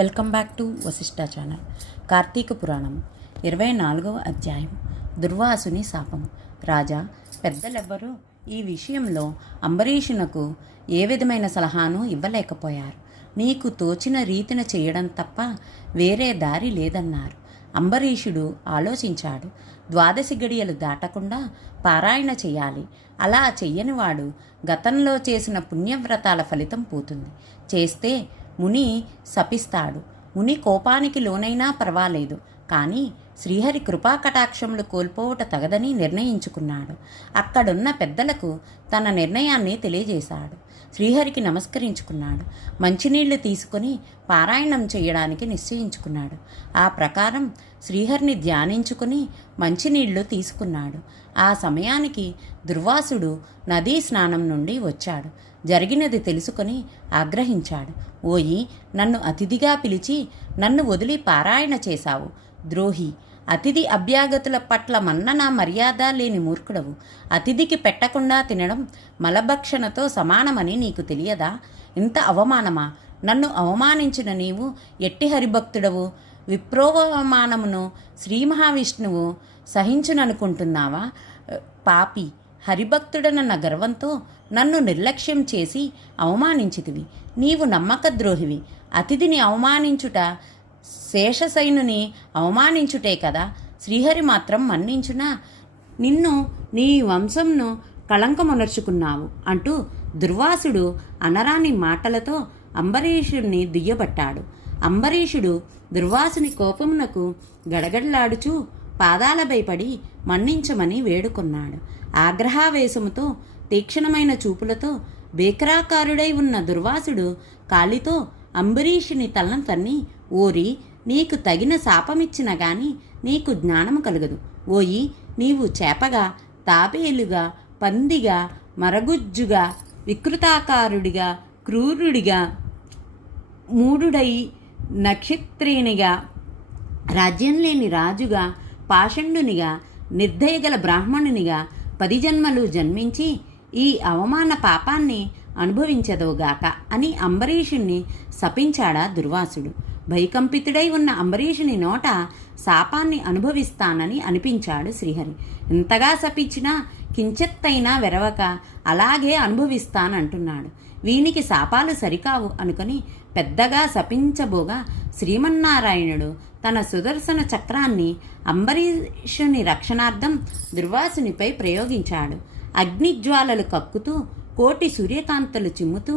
Welcome back to Vashishta channel. Karthika Puranam 24వ అధ్యాయం. దుర్వాసుని శాపం. రాజా, పెద్దలెవ్వరూ ఈ విషయంలో అంబరీషునకు ఏ విధమైన సలహాను ఇవ్వలేకపోయారు. నీకు తోచిన రీతిన చేయడం తప్ప వేరే దారి లేదన్నారు. అంబరీషుడు ఆలోచించాడు. 12 గడియలు దాటకుండా పారాయణ చేయాలి. అలా చెయ్యనివాడు గతంలో చేసిన పుణ్యవ్రతాల ఫలితం పోతుంది. చేస్తే ముని శపిస్తాడు. ముని కోపానికి లోనైనా పర్వాలేదు, కానీ శ్రీహరి కృపాకటాక్షములు కోల్పోవట తగదని నిర్ణయించుకున్నాడు. అక్కడున్న పెద్దలకు తన నిర్ణయాన్ని తెలియజేశాడు. శ్రీహరికి నమస్కరించుకున్నాడు. మంచినీళ్లు తీసుకొని పారాయణం చేయడానికి నిశ్చయించుకున్నాడు. ఆ ప్రకారం శ్రీహరిని ధ్యానించుకుని మంచినీళ్లు తీసుకున్నాడు. ఆ సమయానికి దుర్వాసుడు నదీ స్నానం నుండి వచ్చాడు. జరిగినది తెలుసుకొని ఆగ్రహించాడు. ఓయి, నన్ను అతిథిగా పిలిచి నన్ను వదిలి పారాయణ చేశావు. ద్రోహి! అతిథి అభ్యాగతుల పట్ల మన్నన మర్యాద లేని మూర్ఖుడవు. అతిథికి పెట్టకుండా తినడం మలభక్షణతో సమానమని నీకు తెలియదా? ఇంత అవమానమా? నన్ను అవమానించిన నీవు ఎట్టి హరిభక్తుడవు? విప్రోవమానమును శ్రీ మహావిష్ణువు సహించుననుకుంటున్నావా? పాపి! హరిభక్తుడనన్న గర్వంతో నన్ను నిర్లక్ష్యం చేసి అవమానించితివి. నీవు నమ్మకద్రోహివి. అతిథిని అవమానించుట శేషశయనుని అవమానించుటే కదా. శ్రీహరి మాత్రం మన్నించునా? నిన్ను నీ వంశంను కళంకమునర్చుకున్నావు అంటూ దుర్వాసుడు అనరాని మాటలతో అంబరీషుడిని దుయ్యబట్టాడు. అంబరీషుడు దుర్వాసుని కోపమునకు గడగడలాడుచూ పాదాలపై పడి మన్నించమని వేడుకొన్నాడు. ఆగ్రహావేశముతో తీక్షణమైన చూపులతో బేకరాకారుడై ఉన్న దుర్వాసుడు కాలితో అంబరీషుని తలను తన్ని, ఓరి, నీకు తగిన శాపమిచ్చిన గాని నీకు జ్ఞానము కలగదు. ఓయి, నీవు చేపగా, తాబేలుగా, పందిగా, మరగుజ్జుగా, వికృతాకారుడిగా, క్రూరుడిగా, మూఢుడై, నక్షత్రేణిగా, రాజ్యం లేని రాజుగా, పాషండునిగా, నిర్దయగల బ్రాహ్మణునిగా 10 జన్మలు జన్మించి ఈ అవమాన పాపాన్ని అనుభవించదోగాక అని అంబరీషుణ్ణి శపించాడా దుర్వాసుడు. భయకంపితుడై ఉన్న అంబరీషుని నోట శాపాన్ని అనుభవిస్తానని అనిపించాడు శ్రీహరి. ఇంతగా శపించినా కించెత్తైనా వెరవక అలాగే అనుభవిస్తానంటున్నాడు. వీనికి శాపాలు సరికావు అనుకుని పెద్దగా శపించబోగా శ్రీమన్నారాయణుడు తన సుదర్శన చక్రాన్ని అంబరీషుని రక్షణార్థం దుర్వాసునిపై ప్రయోగించాడు. అగ్నిజ్వాలలు కక్కుతూ కోటి సూర్యకాంతలు చిమ్ముతూ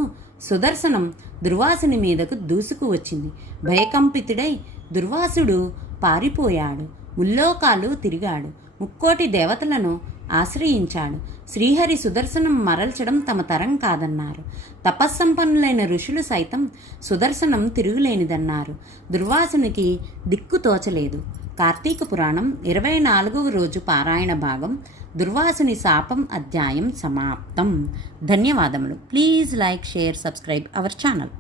సుదర్శనం దుర్వాసుని మీదకు దూసుకు వచ్చింది. భయకంపితుడై దుర్వాసుడు పారిపోయాడు. ముల్లోకాలు తిరిగాడు. 3 దేవతలను ఆశ్రయించాడు. శ్రీహరి సుదర్శనం మరల్చడం తమ తరం కాదన్నారు. తపస్సంపన్నులైన ఋషులు సైతం సుదర్శనం తిరుగులేనిదన్నారు. దుర్వాసునికి దిక్కు తోచలేదు. కార్తీక పురాణం 24వ రోజు పారాయణ భాగం. దుర్వాసుని శాపం అధ్యాయం సమాప్తం. ధన్యవాదములు. Please like, share, subscribe our channel.